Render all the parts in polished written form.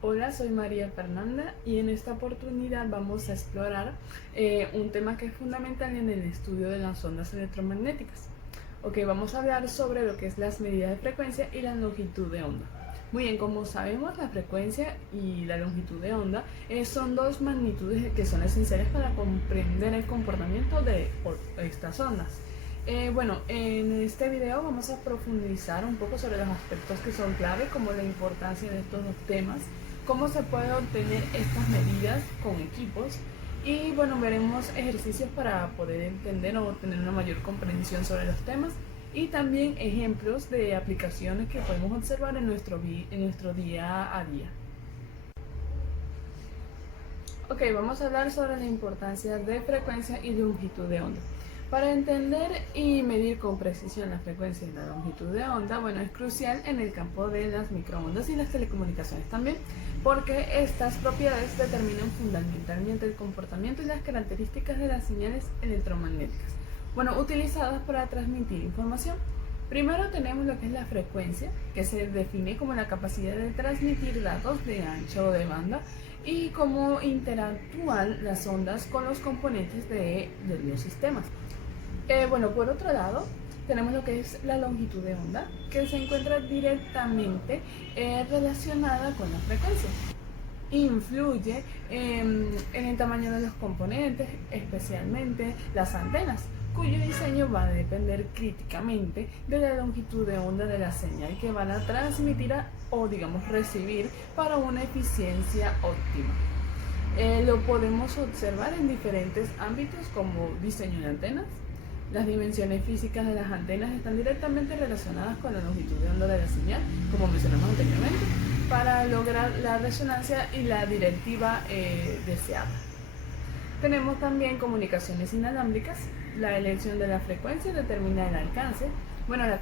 Hola, soy María Fernanda y en esta oportunidad vamos a explorar un tema que es fundamental en el estudio de las ondas electromagnéticas. Ok, vamos a hablar sobre lo que es las medidas de frecuencia y la longitud de onda. Muy bien, como sabemos, la frecuencia y la longitud de onda son dos magnitudes que son esenciales para comprender el comportamiento de estas ondas. Bueno, en este video vamos a profundizar un poco sobre los aspectos que son clave, como la importancia de estos dos temas, cómo se puede obtener estas medidas con equipos y bueno, veremos ejercicios para poder entender o tener una mayor comprensión sobre los temas y también ejemplos de aplicaciones que podemos observar en nuestro día a día. Ok, vamos a hablar sobre la importancia de frecuencia y longitud de onda. Para entender y medir con precisión la frecuencia y la longitud de onda, bueno, es crucial en el campo de las microondas y las telecomunicaciones también, porque estas propiedades determinan fundamentalmente el comportamiento y las características de las señales electromagnéticas, bueno, utilizadas para transmitir información. Primero tenemos lo que es la frecuencia, que se define como la capacidad de transmitir datos de ancho o de banda y cómo interactúan las ondas con los componentes de los sistemas. Bueno, por otro lado, tenemos lo que es la longitud de onda, que se encuentra directamente relacionada con la frecuencia. Influye en el tamaño de los componentes, especialmente las antenas, cuyo diseño va a depender críticamente de la longitud de onda de la señal que van a transmitir o digamos recibir para una eficiencia óptima. Lo podemos observar en diferentes ámbitos como diseño de antenas. Las dimensiones físicas de las antenas están directamente relacionadas con la longitud de onda de la señal, como mencionamos anteriormente, para lograr la resonancia y la directiva deseada. Tenemos también comunicaciones inalámbricas. La elección de la frecuencia determina el alcance, bueno, la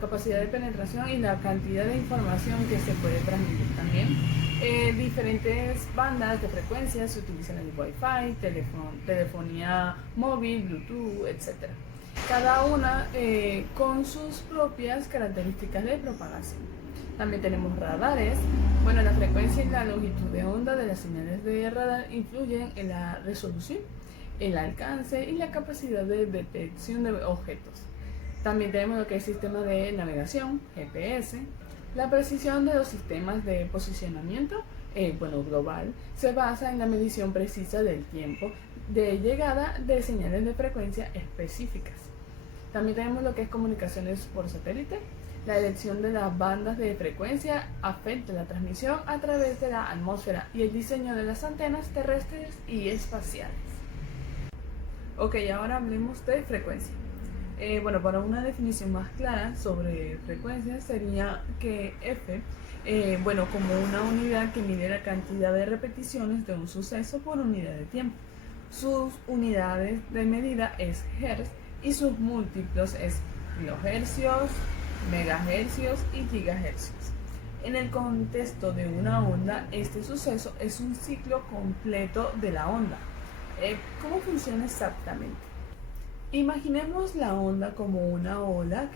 capacidad de penetración y la cantidad de información que se puede transmitir también. Diferentes bandas de frecuencias se utilizan en el Wi-Fi, telefonía móvil, Bluetooth, etc. Cada una con sus propias características de propagación. También tenemos radares. Bueno, la frecuencia y la longitud de onda de las señales de radar influyen en la resolución, el alcance y la capacidad de detección de objetos. También tenemos lo que es sistema de navegación, GPS. La precisión de los sistemas de posicionamiento, global, se basa en la medición precisa del tiempo de llegada de señales de frecuencia específicas. También tenemos lo que es comunicaciones por satélite. La elección de las bandas de frecuencia afecta la transmisión a través de la atmósfera y el diseño de las antenas terrestres y espaciales. Ok, ahora hablemos de frecuencia. Bueno, para una definición más clara sobre frecuencia sería que F, como una unidad que mide la cantidad de repeticiones de un suceso por unidad de tiempo. Sus unidades de medida es Hertz y sus múltiplos es kilohercios, megahercios y gigahercios. En el contexto de una onda, este suceso es un ciclo completo de la onda. ¿Cómo funciona exactamente? Imaginemos la onda como una ola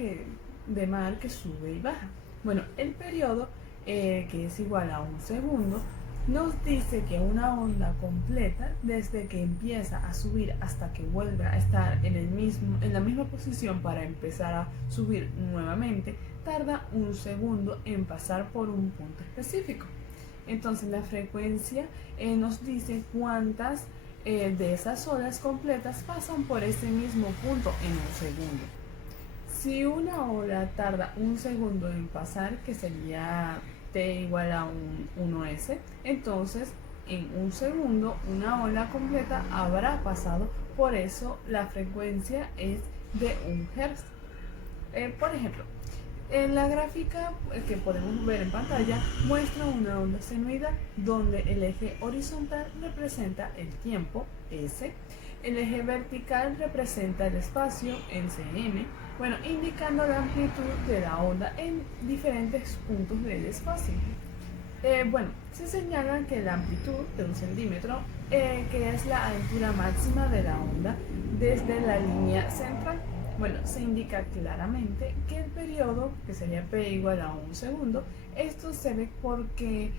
de mar que sube y baja. Bueno, el periodo, que es igual a un segundo, nos dice que una onda completa, desde que empieza a subir hasta que vuelve a estar en la misma posición para empezar a subir nuevamente, tarda un segundo en pasar por un punto específico. Entonces la frecuencia nos dice cuántas de esas olas completas pasan por ese mismo punto en un segundo. Si una ola tarda un segundo en pasar, que sería t igual a un 1s, entonces en un segundo una ola completa habrá pasado, por eso la frecuencia es de 1 Hz. Por ejemplo, en la gráfica que podemos ver en pantalla muestra una onda senoidal donde el eje horizontal representa el tiempo, S, el eje vertical representa el espacio, en cm, bueno, indicando la amplitud de la onda en diferentes puntos del espacio. Se señala que la amplitud de 1 centímetro, que es la altura máxima de la onda desde la línea central, se indica claramente que el periodo, que sería P igual a 1 segundo, esto se ve porque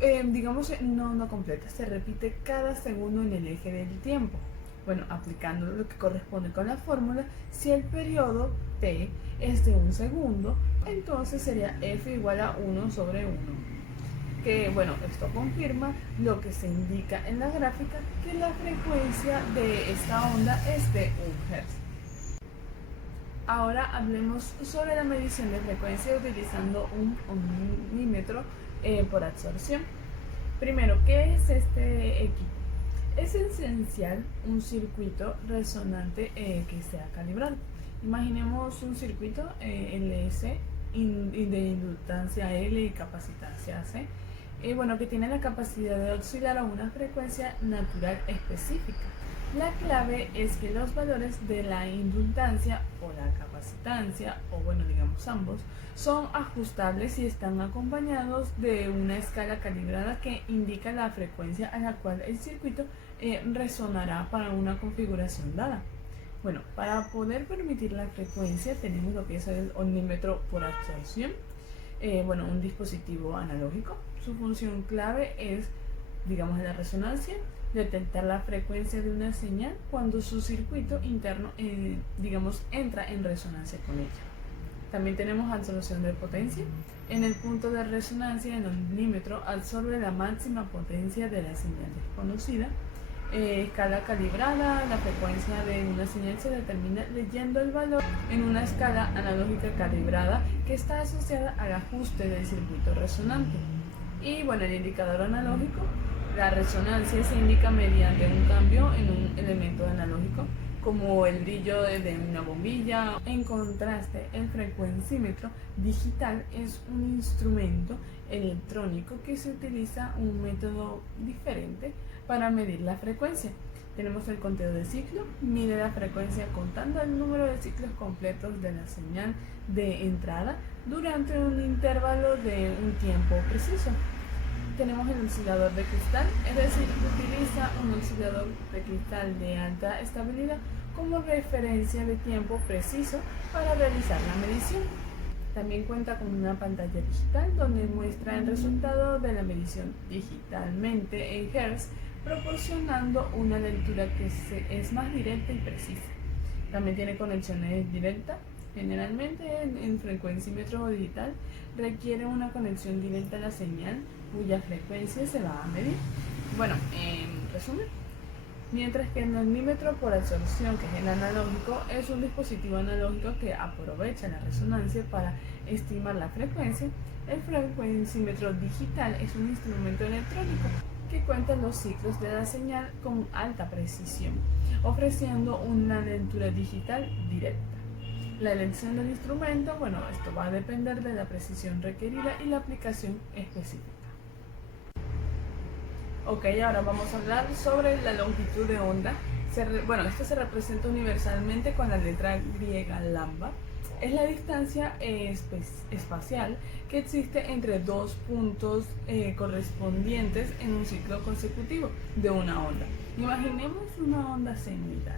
digamos en una onda completa, se repite cada segundo en el eje del tiempo. Bueno, aplicando lo que corresponde con la fórmula, si el periodo t es de un segundo, entonces sería f igual a 1 sobre 1. Que bueno, esto confirma lo que se indica en la gráfica, que la frecuencia de esta onda es de 1 Hz. Ahora hablemos sobre la medición de frecuencia utilizando un onímetro por absorción. Primero, ¿qué es este equipo? Es esencial un circuito resonante que sea calibrado. Imaginemos un circuito LS de inductancia L y capacitancia C, bueno, que tiene la capacidad de oscilar a una frecuencia natural específica. La clave es que los valores de la inductancia o la capacitancia, o bueno, digamos ambos, son ajustables y están acompañados de una escala calibrada que indica la frecuencia a la cual el circuito resonará para una configuración dada. Bueno, para poder permitir la frecuencia tenemos lo que es el onímetro por absorción, bueno, un dispositivo analógico. Su función clave es, digamos, la resonancia, detectar la frecuencia de una señal cuando su circuito interno, digamos, entra en resonancia con ella. También tenemos absorción de potencia. En el punto de resonancia, el onímetro absorbe la máxima potencia de la señal desconocida. Escala calibrada, la frecuencia de una señal se determina leyendo el valor en una escala analógica calibrada que está asociada al ajuste del circuito resonante. Y bueno, el indicador analógico, la resonancia se indica mediante un cambio en un elemento analógico como el brillo de una bombilla. En contraste, el frecuencímetro digital es un instrumento electrónico que se utiliza un método diferente para medir la frecuencia. Tenemos el conteo de ciclo, mide la frecuencia contando el número de ciclos completos de la señal de entrada durante un intervalo de un tiempo preciso. Tenemos el oscilador de cristal, es decir, utiliza un oscilador de cristal de alta estabilidad como referencia de tiempo preciso para realizar la medición. También cuenta con una pantalla digital donde muestra el resultado de la medición digitalmente en Hz, proporcionando una lectura que es más directa y precisa. También tiene conexiones directas. Generalmente en frecuencímetro digital requiere una conexión directa a la señal cuya frecuencia se va a medir. Bueno, en resumen, mientras que el onímetro por absorción, que es el analógico, es un dispositivo analógico que aprovecha la resonancia para estimar la frecuencia, el frecuencímetro digital es un instrumento electrónico que cuenta los ciclos de la señal con alta precisión, ofreciendo una lectura digital directa. La elección del instrumento, bueno, esto va a depender de la precisión requerida y la aplicación específica. Ok, ahora vamos a hablar sobre la longitud de onda. Bueno, esto se representa universalmente con la letra griega lambda. Es la distancia espacial que existe entre dos puntos correspondientes en un ciclo consecutivo de una onda. Imaginemos una onda cenital.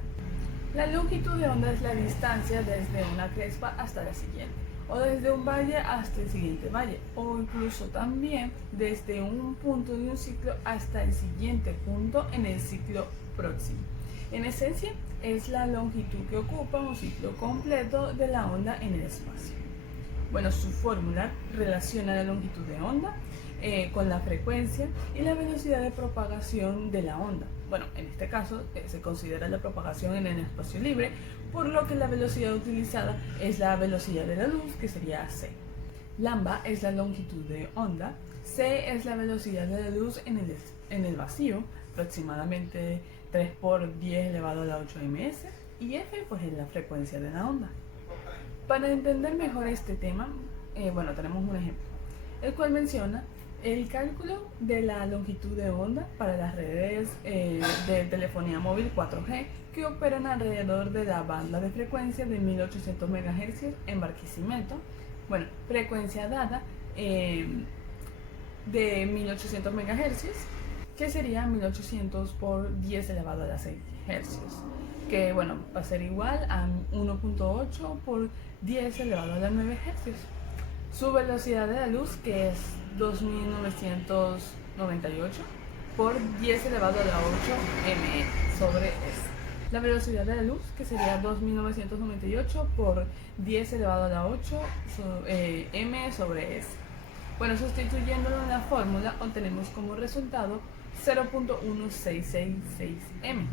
La longitud de onda es la distancia desde una crespa hasta la siguiente, o desde un valle hasta el siguiente valle, o incluso también desde un punto de un ciclo hasta el siguiente punto en el ciclo próximo. En esencia, es la longitud que ocupa un ciclo completo de la onda en el espacio. Bueno, su fórmula relaciona la longitud de onda con la frecuencia y la velocidad de propagación de la onda. Bueno, en este caso se considera la propagación en el espacio libre, por lo que la velocidad utilizada es la velocidad de la luz, que sería c. Lambda es la longitud de onda, c es la velocidad de la luz en el vacío, aproximadamente 3 por 10 elevado a la 8 ms, y f pues es la frecuencia de la onda. Para entender mejor este tema, bueno, tenemos un ejemplo, el cual menciona el cálculo de la longitud de onda para las redes de telefonía móvil 4G que operan alrededor de la banda de frecuencia de 1800 MHz en Barquisimeto. Bueno, frecuencia dada de 1800 MHz, que sería 1800 por 10 elevado a la 6 Hz, que bueno, va a ser igual a 1.8 por 10 elevado a la 9 Hz. Su velocidad de la luz, que es 2998 por 10 elevado a la 8 m sobre s. La velocidad de la luz, que sería 2998 por 10 elevado a la 8 m sobre s. Bueno, sustituyéndolo en la fórmula, obtenemos como resultado 0.1666 m,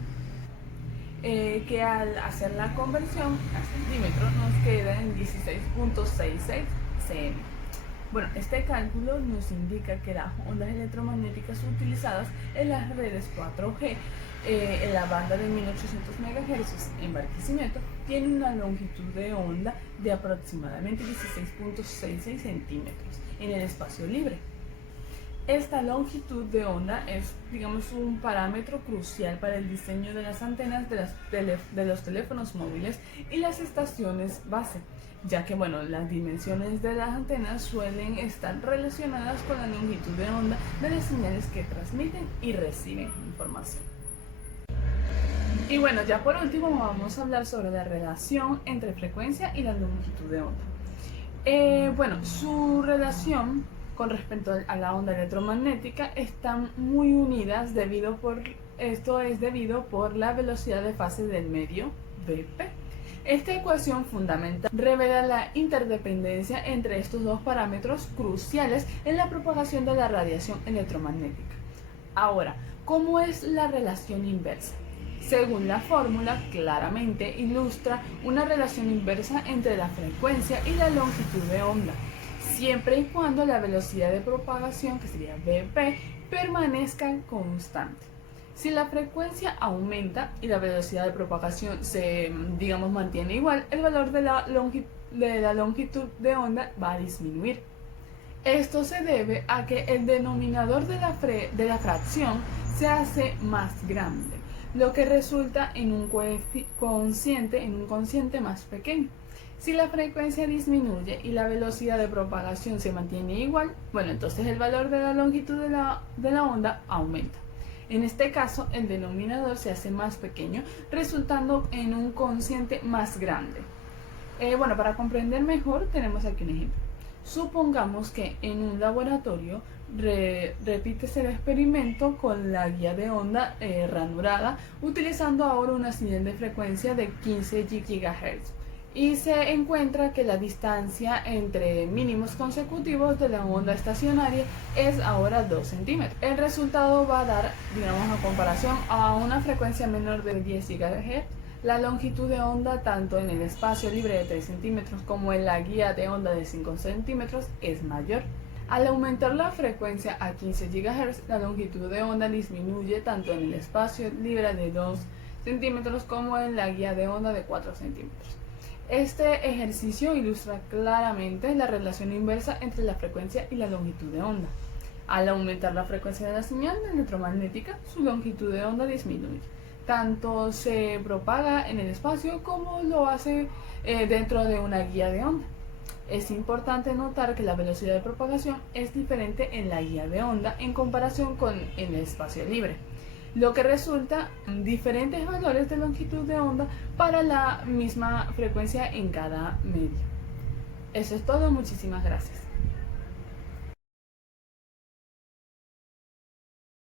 que al hacer la conversión a centímetros nos queda en 16.66 cm. Bueno, este cálculo nos indica que las ondas electromagnéticas utilizadas en las redes 4G en la banda de 1800 MHz en Barquisimeto tienen una longitud de onda de aproximadamente 16.66 centímetros en el espacio libre. Esta longitud de onda es, digamos, un parámetro crucial para el diseño de las antenas de los teléfonos móviles y las estaciones base, ya que, bueno, las dimensiones de las antenas suelen estar relacionadas con la longitud de onda de las señales que transmiten y reciben información. Y bueno, ya por último vamos a hablar sobre la relación entre frecuencia y la longitud de onda. Bueno, su relación con respecto a la onda electromagnética están muy unidas debido por la velocidad de fase del medio Vp. Esta ecuación fundamental revela la interdependencia entre estos dos parámetros cruciales en la propagación de la radiación electromagnética. Ahora, ¿cómo es la relación inversa? Según la fórmula, claramente ilustra una relación inversa entre la frecuencia y la longitud de onda, siempre y cuando la velocidad de propagación, que sería Vp, permanezca constante. Si la frecuencia aumenta y la velocidad de propagación se, mantiene igual, el valor de la longitud de onda va a disminuir. Esto se debe a que el denominador de la fracción se hace más grande, lo que resulta en un cociente más pequeño. Si la frecuencia disminuye y la velocidad de propagación se mantiene igual, bueno, entonces el valor de la longitud de la onda aumenta. En este caso, el denominador se hace más pequeño, resultando en un cociente más grande. Bueno, para comprender mejor, tenemos aquí un ejemplo. Supongamos que en un laboratorio repites el experimento con la guía de onda ranurada, utilizando ahora una señal de frecuencia de 15 GHz. Y se encuentra que la distancia entre mínimos consecutivos de la onda estacionaria es ahora 2 centímetros. El resultado va a dar, a comparación a una frecuencia menor de 10 GHz, la longitud de onda tanto en el espacio libre de 3 centímetros como en la guía de onda de 5 centímetros es mayor. Al aumentar la frecuencia a 15 GHz, la longitud de onda disminuye tanto en el espacio libre de 2 centímetros como en la guía de onda de 4 centímetros. Este ejercicio ilustra claramente la relación inversa entre la frecuencia y la longitud de onda. Al aumentar la frecuencia de la señal electromagnética, su longitud de onda disminuye. Tanto se propaga en el espacio como lo hace dentro de una guía de onda. Es importante notar que la velocidad de propagación es diferente en la guía de onda en comparación con en el espacio libre, lo que resulta en diferentes valores de longitud de onda para la misma frecuencia en cada medio. Eso es todo, muchísimas gracias.